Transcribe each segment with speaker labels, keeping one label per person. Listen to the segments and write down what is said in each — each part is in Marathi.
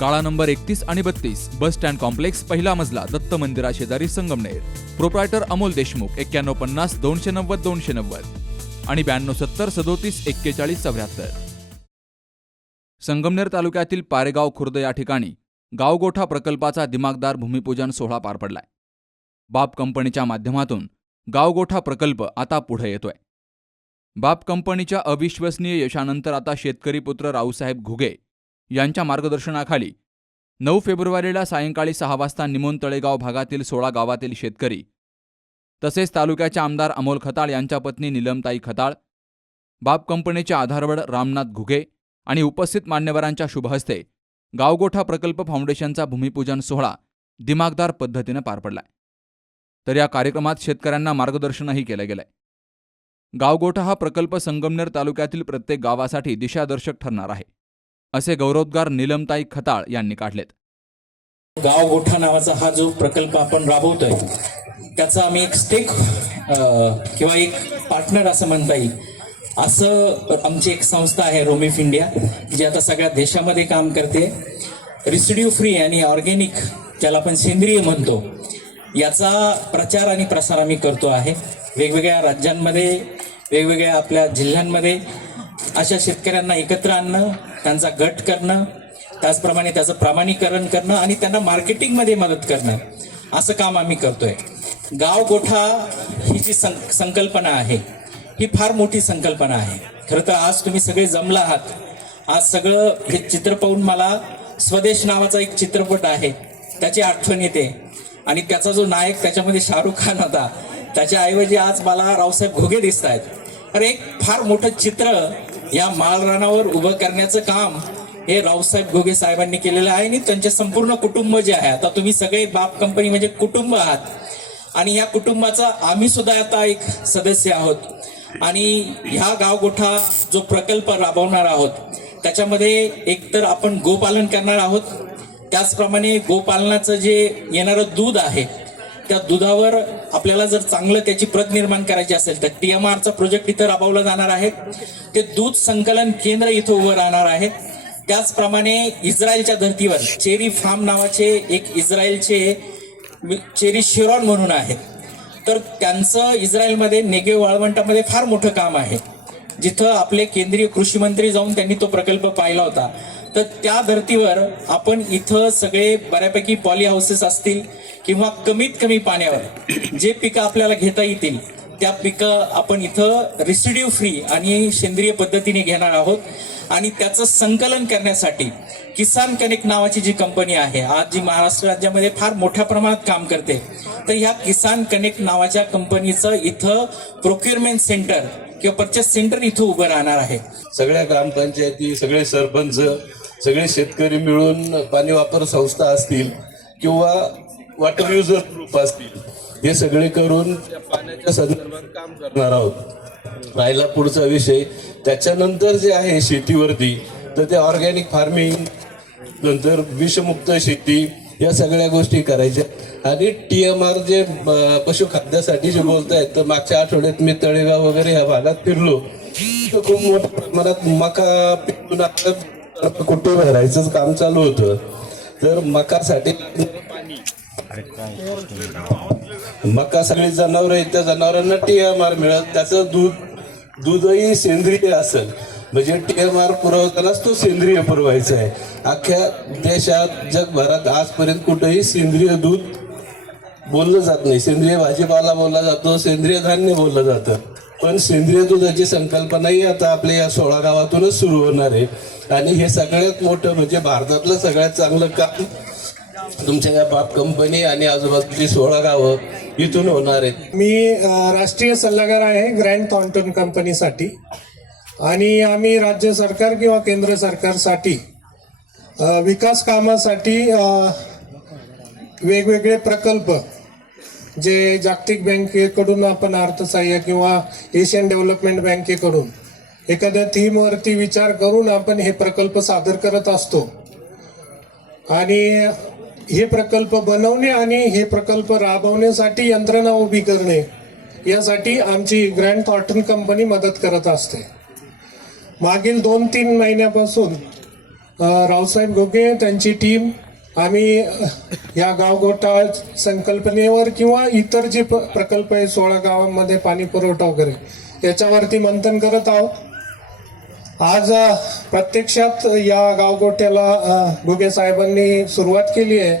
Speaker 1: काळा नंबर एकतीस आणि बत्तीस बस स्टँड कॉम्प्लेक्स पहिला मजला दत्त मंदिरा शेजारी संगमनेर. प्रोप्रायटर अमोल देशमुख एक्क्याण्णव पन्नास दोनशे नव्वद दोनशे नव्वद. आणि ब्याण्णव सत्तर सदोतीस एक्केचाळीस चौऱ्याहत्तर. संगमनेर तालुक्यातील पारेगाव खुर्द या ठिकाणी गावगोठा प्रकल्पाचा दिमागदार भूमिपूजन सोहळा पार पडलाय. बाप कंपनीच्या माध्यमातून गावगोठा प्रकल्प आता पुढे येतोय. बाप कंपनीच्या अविश्वसनीय यशानंतर आता शेतकरी पुत्र रावसाहेब घुगे यांच्या मार्गदर्शनाखाली नऊ फेब्रुवारीला सायंकाळी सहा वाजता निमोन तळेगाव भागातील सोळा गावातील शेतकरी तसेच तालुक्याचे आमदार अमोल खताळ यांच्या पत्नी निलमताई खताळ बाप कंपनीचे आधारवड रामनाथ घुगे आणि उपस्थित मान्यवरांच्या शुभहस्ते गावगोठा प्रकल्प फाउंडेशनचा भूमिपूजन सोहळा दिमागदार पद्धतीनं पार पडलाय. तर या कार्यक्रमात शेतकऱ्यांना मार्गदर्शनही केलं गेलंय. गावगोठा हा प्रकल्प संगमनेर तालुक्यातील प्रत्येक गावासाठी दिशादर्शक ठरणार आहे. असे गौरवोद्गार निलमताई खताळ यांनी काढलेत.
Speaker 2: गाव गोठा नावाचा हा जो प्रकल्प आपण राबवतोय त्याचा आम्ही एक स्टेक किंवा एक पार्टनर असं म्हणता येईल. असं आमची एक संस्था आहे रोमिफ इंडिया जी आता सगळ्या देशामध्ये काम करते. रिसिड्यू फ्री आणि ऑर्गेनिक ज्याला आपण सेंद्रिय म्हणतो याचा प्रचार आणि प्रसार आम्ही करतो आहे. वेगवेगळ्या राज्यांमध्ये वेगवेगळ्या आपल्या जिल्ह्यांमध्ये अशा शेतकऱ्यांना एकत्र आणणं त्यांचा गट करणं त्याचप्रमाणे त्याचं प्रमाणीकरण करणं आणि त्यांना मार्केटिंगमध्ये मदत करणं असं काम आम्ही करतोय. गाव गोठा ही जी सं संकल्पना आहे ही फार मोठी संकल्पना आहे. खरं तर आज तुम्ही सगळे जमला आहात. आज सगळं हे चित्र पाहून मला स्वदेश नावाचा एक चित्रपट आहे त्याची आठवण येते. आणि त्याचा जो नायक त्याच्यामध्ये शाहरुख खान होता त्याच्याऐवजी आज मला रावसाहेब घोगे दिसत आहेत तर एक फार मोठं चित्र या माळरानावर उभं करण्याचं काम हे रावसाहेब घोगे साहेबांनी केलेलं आहे आणि त्यांचे संपूर्ण कुटुंब जे आहे आता तुम्ही सगळे बाप कंपनी म्हणजे कुटुंब आहात. आणि या कुटुंबाचा आम्ही सुद्धा आता एक सदस्य आहोत. आणि ह्या गावगोठा जो प्रकल्प राबवणार आहोत त्याच्यामध्ये एकतर आपण गोपालन करणार आहोत. त्याचप्रमाणे गोपालनाचं जे येणारं दूध आहे त्या दुधावर आपल्याला जर चांगलं त्याची प्रत निर्माण करायची असेल तर टी एम आरचा प्रोजेक्ट इथं राबवला जाणार आहे. ते दूध संकलन केंद्र इथं उभं राहणार आहे. त्याचप्रमाणे इस्रायलच्या धर्तीवर चेरी फार्म नावाचे एक इस्रायलचे चेरी शिरॉन म्हणून आहेत तर त्यांचं इस्रायलमध्ये नेगेव वाळवंटामध्ये फार मोठं काम आहे. जिथं आपले केंद्रीय कृषी मंत्री जाऊन त्यांनी तो प्रकल्प पाहिला होता. तर त्या धर्तीवर आपण इथं सगळे बऱ्यापैकी पॉली हाऊसेस असतील किंवा कमीत कमी पाण्यावर जे पिकं आपल्याला घेता येतील त्या पिकं आपण इथं रिसिड्यू फ्री आणि सेंद्रिय पद्धतीने घेणार आहोत. आणि त्याचं संकलन करण्यासाठी किसान कनेक्ट नावाची जी कंपनी आहे आज जी महाराष्ट्र राज्यामध्ये फार मोठ्या प्रमाणात काम करते तर ह्या किसान कनेक्ट नावाच्या कंपनीचं इथं प्रोक्युरमेंट सेंटर किंवा परचेस सेंटर इथं उभं राहणार आहे.
Speaker 3: सगळ्या ग्रामपंचायती सगळे सरपंच सगळे शेतकरी मिळून पाणी वापर संस्था असतील किंवा वॉटर युजर ग्रुप असतील. हे सगळे करून त्या पाण्याच्या संदर्भात काम करणार आहोत. राहिला पुढचा विषय. त्याच्यानंतर जे आहे शेतीवरती तर ते ऑर्गॅनिक फार्मिंग नंतर विषमुक्त शेती या सगळ्या गोष्टी करायच्या. आणि टी एम आर जे पशुखाद्यासाठी जे बोलतायत तर मागच्या आठवड्यात मी तळेगाव वगैरे या भागात फिरलो. तर खूप मोठ्या प्रमाणात मका पिकून आता कुठे भरायचंच काम चालू होतं. तर मकासाठी मका सगळी जनावर आहेत त्या जनावरांना टी एम आर मिळत त्याचं दूध दूधही सेंद्रिय असेल. म्हणजे टी एम आर पुरवतानाच तो सेंद्रिय पुरवायचा आहे. अख्ख्या देशात जगभरात आजपर्यंत कुठेही सेंद्रिय दूध बोललं जात नाही. सेंद्रिय भाजीपाला बोलला जातो सेंद्रिय धान्य बोललं जातं. पण सेंद्रिय दुधाची संकल्पनाही आता आपल्या या सोळा गावातूनच सुरू होणार आहे. आणि हे सगळ्यात मोठं म्हणजे भारतातलं सगळ्यात चांगलं काम तुमच्या या बाप कंपनी आणि आजूबाजूची सोळा गावं इथून होणार आहेत.
Speaker 4: मी राष्ट्रीय सल्लागार आहे ग्रँड थॉन्टन कंपनीसाठी आणि आम्ही राज्य सरकार किंवा केंद्र सरकारसाठी विकास कामासाठी वेगवेगळे प्रकल्प जे जागतिक बँकेकडून आपण अर्थसहाय्य किंवा एशियन डेव्हलपमेंट बँकेकडून एखाद्या थीमवरती विचार करून आपण हे प्रकल्प सादर करत असतो. आणि हे प्रकल्प बनवणे आणि हे प्रकल्प राबवण्यासाठी यंत्रणा उभी करणे यासाठी आमची ग्रँड थॉटन कंपनी मदत करत असते. मागील दोन तीन महिन्यापासून रावसाहेब घोगे त्यांची टीम आम्ही या या गावगोटा संकल्पनेवर किंवा इतर जे प्रकल्प आहे सोळा गावांमध्ये पाणी पुरवठा वगैरे याच्यावरती मंथन करत आहोत. आज प्रत्यक्षात या गावगोट्याला अ, घुगे साहेबांनी सुरुवात केली आहे.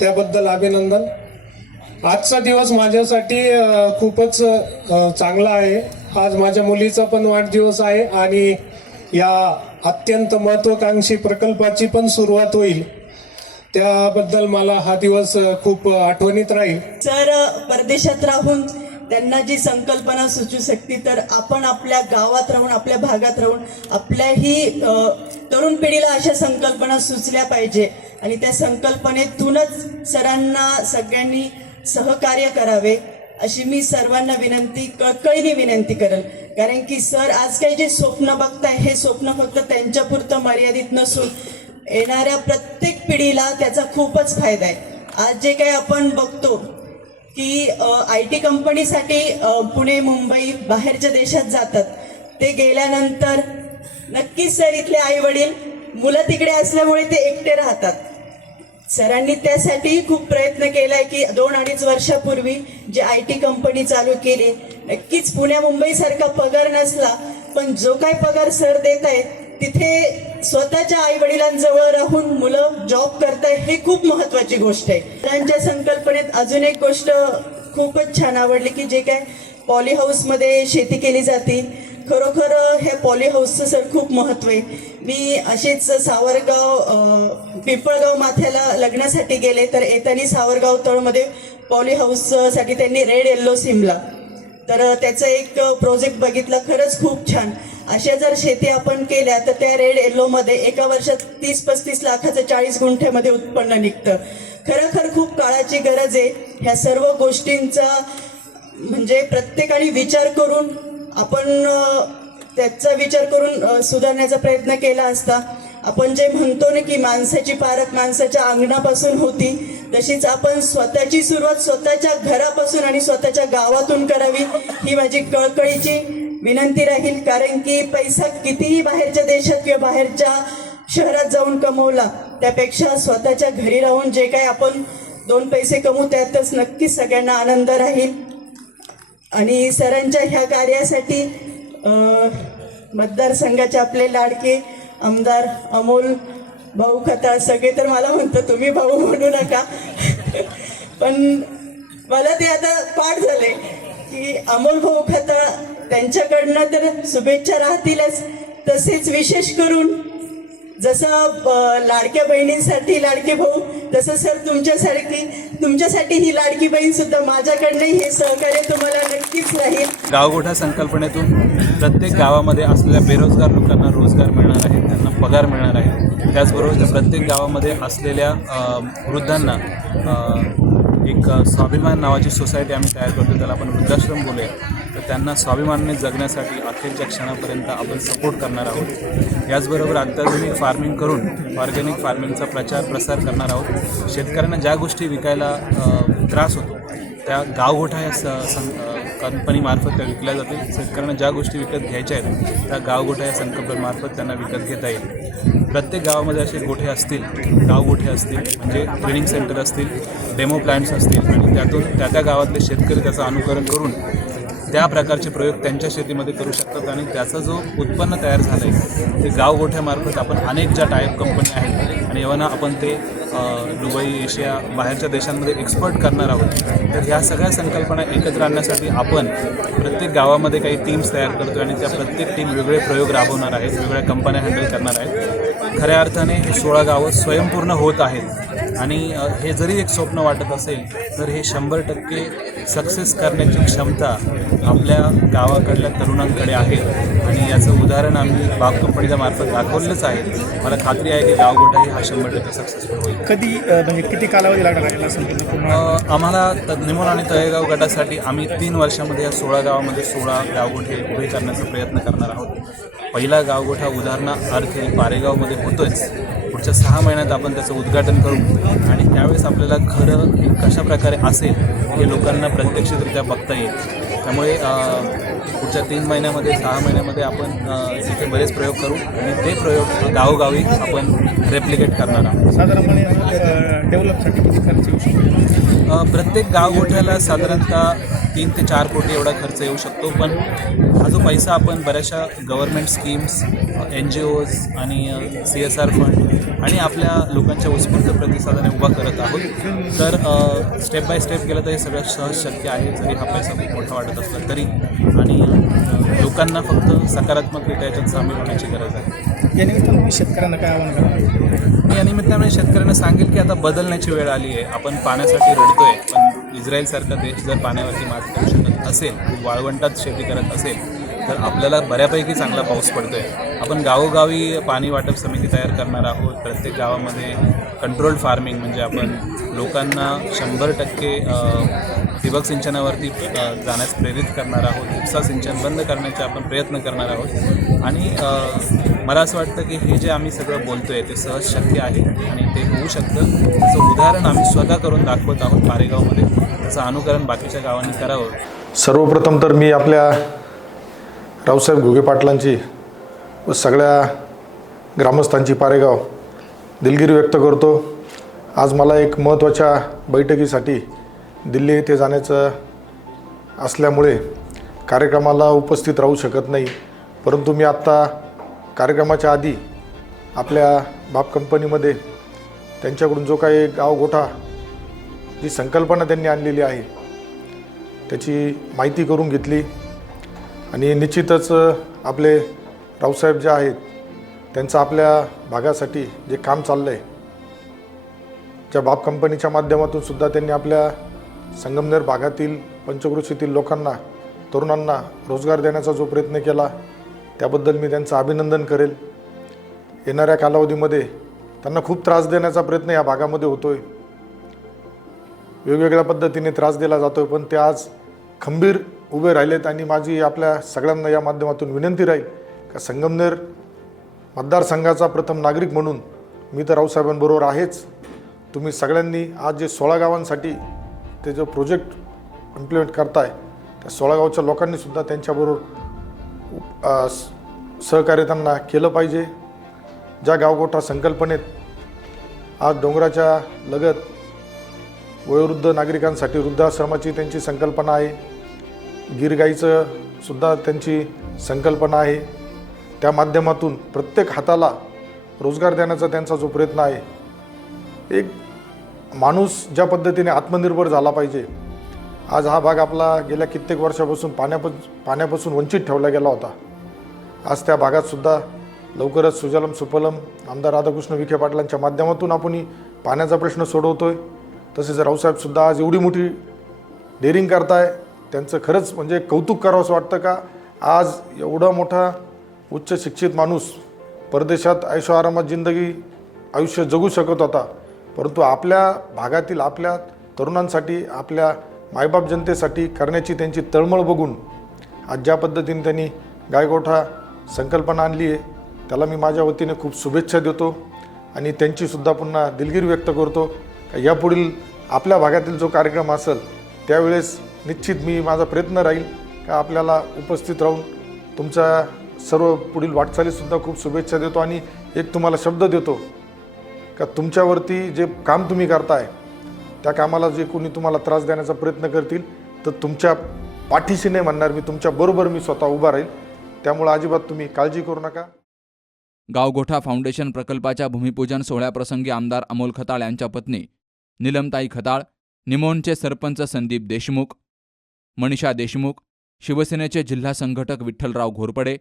Speaker 4: त्याबद्दल अभिनंदन. आजचा दिवस माझ्यासाठी खूपच चांगला आहे. आज माझ्या मुलीचा पण वाढदिवस आहे आणि या अत्यंत महत्त्वाकांक्षी प्रकल्पाची पण सुरुवात होईल. त्याबद्दल मला हा दिवस खूप आठवणीत राहील.
Speaker 5: सर परदेशात राहून त्यांना जी संकल्पना सुचू शकते तर आपण आपल्या गावात राहून आपल्या भागात राहून आपल्याही तरुण पिढीला अशा संकल्पना सुचल्या पाहिजे. आणि त्या संकल्पनेतूनच सरांना सगळ्यांनी सहकार्य करावे अशी मी सर्वांना विनंती कळकळीने विनंती करेल. कारण की सर आज काही जे स्वप्न बघताय हे स्वप्न फक्त त्यांच्यापुरतं मर्यादित नसून येणाऱ्या प्रत्येक पिढीला त्याचा खूपच फायदा आहे. आज जे काही आपण बघतो की आय टी कंपनीसाठी पुणे मुंबई बाहेरच्या देशात जातात. ते गेल्यानंतर नक्कीच सर इथले आई वडील मुलं तिकडे असल्यामुळे ते एकटे राहतात. सरांनी त्यासाठी खूप प्रयत्न केलाय की दोन अडीच वर्षापूर्वी जे आय टी कंपनी चालू केली नक्कीच पुण्या मुंबईसारखा पगार नसला पण जो काय पगार सर देत आहेत तिथे स्वतःच्या आई वडिलांजवळ राहून मुलं जॉब करताय हे खूप महत्वाची गोष्ट आहे. त्यांच्या संकल्पनेत अजून एक गोष्ट खूपच छान आवडली की जे काय पॉली हाऊसमध्ये शेती केली जाते. खरोखर ह्या पॉली हाऊसचं सर खूप महत्त्व आहे. मी असेच सावरगाव पिंपळगाव माथ्याला लग्नासाठी गेले तर येताना सावरगाव तळमध्ये पॉली हाऊससाठी त्यांनी रेड येल्लो सिमला तर त्याचं एक प्रोजेक्ट बघितलं खरंच खूप छान. अशा जर शेती आपण केल्या तर त्या रेड येल्लोमध्ये एका वर्षात तीस पस्तीस लाखाचं चाळीस गुंठ्यामध्ये उत्पन्न निघतं. खरोखर खूप काळाची गरज आहे. ह्या सर्व गोष्टींचा म्हणजे प्रत्येकाने विचार करून आपण त्याचा विचार करून सुधारण्याचा प्रयत्न केला असता आपण जे म्हणतो ना की माणसाची पारख माणसाच्या अंगणापासून होती तशीच आपण स्वतःची सुरुवात स्वतःच्या घरापासून आणि स्वतःच्या गावातून करावी ही माझी कळकळीची विनंती राहील. कारण की पैसा कितीही बाहेरच्या देशात किंवा बाहेरच्या शहरात जाऊन कमवला त्यापेक्षा स्वतःच्या घरी राहून जे काही आपण दोन पैसे कमवू त्यातच नक्कीच सगळ्यांना आनंद राहील. आणि सरांच्या ह्या कार्यासाठी मतदारसंघाचे आपले लाडके आमदार अमोल भाऊ खता सगळे तर मला म्हणतो तुम्ही भाऊ म्हणू नका. पण मला ते आता पाठ झाले की अमोल भाऊ खता त्यांच्याकडनं तर शुभेच्छा राहतीलच. तसेच विशेष करून जसं लाडक्या बहिणींसाठी लाडके भाऊ तसं सर तुमच्यासारखी तुमच्यासाठी ही लाडकी बहीण सुद्धा माझ्याकडनं हे सहकार्य तुम्हाला नक्कीच राहील.
Speaker 6: गावगोठा संकल्पनेतून प्रत्येक गावामध्ये असलेल्या बेरोजगार लोकांना रोजगार मिळणार आहे. त्यांना पगार मिळणार आहे. त्याचबरोबर प्रत्येक गावामध्ये असलेल्या वृद्धांना एक स्वाभिमान नावाची सोसायटी आम्ही तयार करतो. त्याला आपण वृद्धाश्रम बोलूया. तर त्यांना स्वाभिमानाने जगण्यासाठी अखेरच्या क्षणापर्यंत आपण सपोर्ट करणार आहोत. याचबरोबर अत्याधुनिक फार्मिंग करून ऑर्गॅनिक फार्मिंगचा प्रचार प्रसार करणार आहोत. शेतकऱ्यांना ज्या गोष्टी विकायला त्रास होतो त्या गावगोठा या स सं कंपनीमार्फत त्या विकल्या जातील. शेतकऱ्यांना ज्या गोष्टी विकत घ्यायच्या आहेत त्या गावगोठ्या या संकल्पनेमार्फत त्यांना विकत घेता येईल. प्रत्येक गावामध्ये असे गोठे असतील गावगोठे असतील म्हणजे ट्रेनिंग सेंटर असतील डेमो प्लॅन्ट्स असतील आणि त्यातून त्या त्या गावातले शेतकरी त्याचं अनुकरण करून त्या प्रकारचे प्रयोग त्यांच्या शेतीमध्ये करू शकतात. आणि त्याचा जो उत्पन्न तयार झालं आहे ते गावगोठ्यामार्फत आपण अनेक ज्या टायप कंपन्या आहेत आणि एव्हाना आपण ते दुबई एशिया बाहेरच्या देशांमध्ये एक्सपर्ट करणार आहोत. तर ह्या सगळ्या संकल्पना एकत्र आणण्यासाठी आपण प्रत्येक गावामध्ये काही टीम्स तयार करतो आणि त्या प्रत्येक टीम वेगळे प्रयोग राबवणार आहेत वेगळ्या कंपन्या हँडल करणार आहेत. खऱ्या अर्थाने हे सोळा गावं स्वयंपूर्ण होत आहेत. आणि हे जरी एक स्वप्न वाटत असेल तर हे शंभर टक्के सक्सेस करण्याची क्षमता आपल्या गावाकडल्या तरुणांकडे आहे. आणि याचं उदाहरण आम्ही बाग कंपनीच्या मार्फत दाखवलंच आहे. मला खात्री आहे की गावगोठाही हा शंभर टक्के सक्सेसफुल होईल.
Speaker 7: कधी म्हणजे किती कालावधी लागणार
Speaker 6: आम्हाला त- निमोन आणि तळेगाव गटासाठी आम्ही तीन वर्षामध्ये या सोळा गावामध्ये सोळा गावगोठे उभे करण्याचा प्रयत्न करणार आहोत. पहिला गावगोठा उदाहरणार्थ पारेगावमध्ये होतोच. पुढच्या सहा महिन्यात आपण त्याचं उद्घाटन करू. आणि त्यावेळेस आपल्याला खरं कशा प्रकारे असेल हे लोकांना प्रत्यक्षरित्या बघता येईल. त्यामुळे पुढच्या तीन महिन्यामध्ये सहा महिन्यामध्ये आपण इथे बरेच प्रयोग करू आणि ते प्रयोग गावोगावी आपण रेप्लिकेट करणार आहोत.
Speaker 7: साधारणपणे डेव्हलपसाठी किती खर्च येऊ शकतो?
Speaker 6: प्रत्येक गावगोठ्याला साधारणतः तीन ते चार कोटी एवढा खर्च येऊ शकतो पण हा जो पैसा आपण बऱ्याचशा government schemes N G Os आणि सी एस आर फंड आणि आपल्या लोकांच्या उत्स्फूर्त प्रतिसादाने उभा करत आहोत. तर स्टेप बाय स्टेप केलं तर हे सगळं सहज शक्य आहे. जरी हा पैसा खूप मोठा वाटत असला तरी. आणि लोकांना फक्त सकारात्मकरित्या याच्यात सामील होण्याची गरज आहे.
Speaker 7: या निमित्तानं तुम्ही शेतकऱ्यांना काय आव्हान करा
Speaker 6: मी या निमित्ताने शेतकऱ्यांना सांगेल की आता बदलण्याची वेळ आली आहे. आपण पाण्यासाठी रडतोय. पण इस्रायलसारखा देश जर पाण्यावरती मात करू शकत असेल वाळवंटात शेती करत असेल तर आपल्याला बऱ्यापैकी चांगला पाऊस पडतोय. आपण गावोगावी पाणी वाटप समिती तयार करणार आहोत. प्रत्येक गावामध्ये कंट्रोल फार्मिंग म्हणजे आपण लोकांना शंभर टक्के ठिबक सिंचनावरती जाण्यास प्रेरित करणार आहोत. उपसा सिंचन बंद करण्याचा आपण प्रयत्न करणार आहोत. आणि मला असं वाटतं की हे जे आम्ही सगळं बोलतो आहे ते सहज शक्य आहे आणि ते होऊ शकतं. त्याचं उदाहरण आम्ही स्वतः करून दाखवत आहोत पारेगावमध्ये. त्याचं अनुकरण बाकीच्या गावांनी करावं.
Speaker 8: सर्वप्रथम तर मी आपल्या रावसाहेब घुगे पाटलांची व सगळ्या ग्रामस्थांची पारेगाव दिलगिरी व्यक्त करतो. आज मला एक महत्त्वाच्या बैठकीसाठी दिल्ली येथे जाण्याचं असल्यामुळे कार्यक्रमाला उपस्थित राहू शकत नाही. परंतु मी आत्ता कार्यक्रमाच्या आधी आपल्या बाप कंपनीमध्ये त्यांच्याकडून जो काही गाव गोठा जी संकल्पना त्यांनी आणलेली आहे त्याची माहिती करून घेतली. आणि निश्चितच आपले रावसाहेब जे आहेत त्यांचं आपल्या भागासाठी जे काम चाललं आहे ज्या बाप कंपनीच्या माध्यमातून सुद्धा त्यांनी आपल्या संगमनेर भागातील पंचकृषीतील लोकांना तरुणांना रोजगार देण्याचा जो प्रयत्न केला त्याबद्दल मी त्यांचं अभिनंदन करेल. येणाऱ्या कालावधीमध्ये त्यांना खूप त्रास देण्याचा प्रयत्न या भागामध्ये होतो आहे वेगवेगळ्या पद्धतीने त्रास दिला जातो आहे पण ते आज खंबीर उभे राहिलेत आणि माझी आपल्या सगळ्यांना या माध्यमातून विनंती राहील का संगमनेर मतदारसंघाचा प्रथम नागरिक म्हणून मी तर रावसाहेबांबरोबर आहेच. तुम्ही सगळ्यांनी आज जे सोळा गावांसाठी ते जो प्रोजेक्ट इम्प्लिमेंट करताय त्या सोळा गावच्या लोकांनीसुद्धा त्यांच्याबरोबर स- सहकार्य त्यांना केलं पाहिजे. ज्या गावगोठा संकल्पनेत आज डोंगराच्या लगत वयोवृद्ध नागरिकांसाठी वृद्धाश्रमाची त्यांची संकल्पना आहे गिरगाईचं सुद्धा त्यांची संकल्पना आहे. त्या माध्यमातून प्रत्येक हाताला रोजगार देण्याचा त्यांचा जो प्रयत्न आहे एक माणूस ज्या पद्धतीने आत्मनिर्भर झाला पाहिजे आज हा भाग आपला गेल्या कित्येक वर्षापासून पाण्याप पाण्यापासून वंचित ठेवला गेला होता. आज त्या भागातसुद्धा लवकरच सुजलम सुफलम आमदार राधाकृष्ण विखे पाटलांच्या माध्यमातून आपण पाण्याचा प्रश्न सोडवतो आहे तसेच रावसाहेबसुद्धा आज एवढी मोठी डेअरिंग करताय. त्यांचं खरंच म्हणजे कौतुक करावं असं वाटतं का? आज एवढा मोठा उच्च शिक्षित माणूस परदेशात ऐशो आरामात जिंदगी आयुष्य जगू शकत होता. परंतु आपल्या भागातील आपल्या तरुणांसाठी आपल्या मायबाप जनतेसाठी करण्याची त्यांची तळमळ बघून आज ज्या पद्धतीने त्यांनी गायगोठा संकल्पना आणली आहे त्याला मी माझ्या वतीने खूप शुभेच्छा देतो आणि त्यांचीसुद्धा पुन्हा दिलगिरी व्यक्त करतो. यापुढील आपल्या भागातील जो कार्यक्रम असेल त्यावेळेस निश्चित मी माझा प्रयत्न राहील का आपल्याला उपस्थित राहून तुमच्या सर्व पुढील वाटचालीसुद्धा खूप शुभेच्छा देतो आणि एक तुम्हाला शब्द देतो का तुमच्यावरती जे काम तुम्ही करताय त्या कामाला जे कोणी तुम्हाला त्रास देण्याचा प्रयत्न करतील तर तुमच्या पाठीशी नाही म्हणणार मी तुमच्याबरोबर मी स्वतः उभा राहील. त्यामुळे अजिबात तुम्ही काळजी करू नका.
Speaker 1: गावगोठा फाउंडेशन प्रकल्पाच्या भूमिपूजन सोहळ्याप्रसंगी आमदार अमोल खताळ यांच्या पत्नी निलमताई खताळ निमोनचे सरपंच संदीप देशमुख मनीषा देशमुख शिवसेनेचे जिल्हा संघटक विठ्ठलराव घोरपडे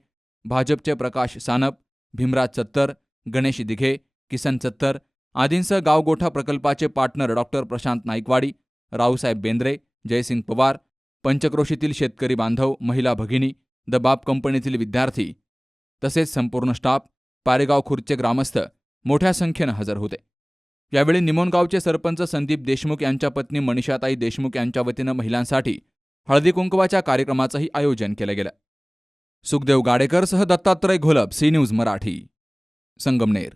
Speaker 1: भाजपचे प्रकाश सानप भीमराज चत्तर गणेश दिघे किसन चत्तर आदींसह गावगोठा प्रकल्पाचे पार्टनर डॉक्टर प्रशांत नाईकवाडी रावसाहेब बेंद्रे जयसिंग पवार पंचक्रोशीतील शेतकरी बांधव महिला भगिनी द बाप कंपनीतील विद्यार्थी तसेच संपूर्ण स्टाफ पारेगाव खुर्दचे ग्रामस्थ मोठ्या संख्येनं हजर होते. यावेळी निमोणगावचे सरपंच संदीप देशमुख यांच्या पत्नी मनीषाताई देशमुख यांच्या वतीनं महिलांसाठी हळदी कुंकवाच्या कार्यक्रमाचंही आयोजन केलं गेलं. सुखदेव गाडेकरसह दत्तात्रय घोलप सी न्यूज मराठी. संगमनेर.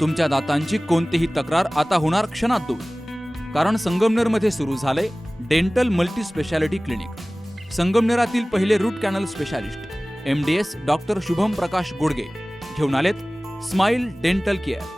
Speaker 1: तुमच्या दातांची कोणतीही तक्रार आता होणार क्षणात दूर. कारण संगमनेरमध्ये सुरू झाले डेंटल मल्टी स्पेशालिटी क्लिनिक. संगमनेरातील पहिले root canal specialist M D S doctor Shubham Prakash Godge. घेऊन आलेत स्माइल डेंटल केअर.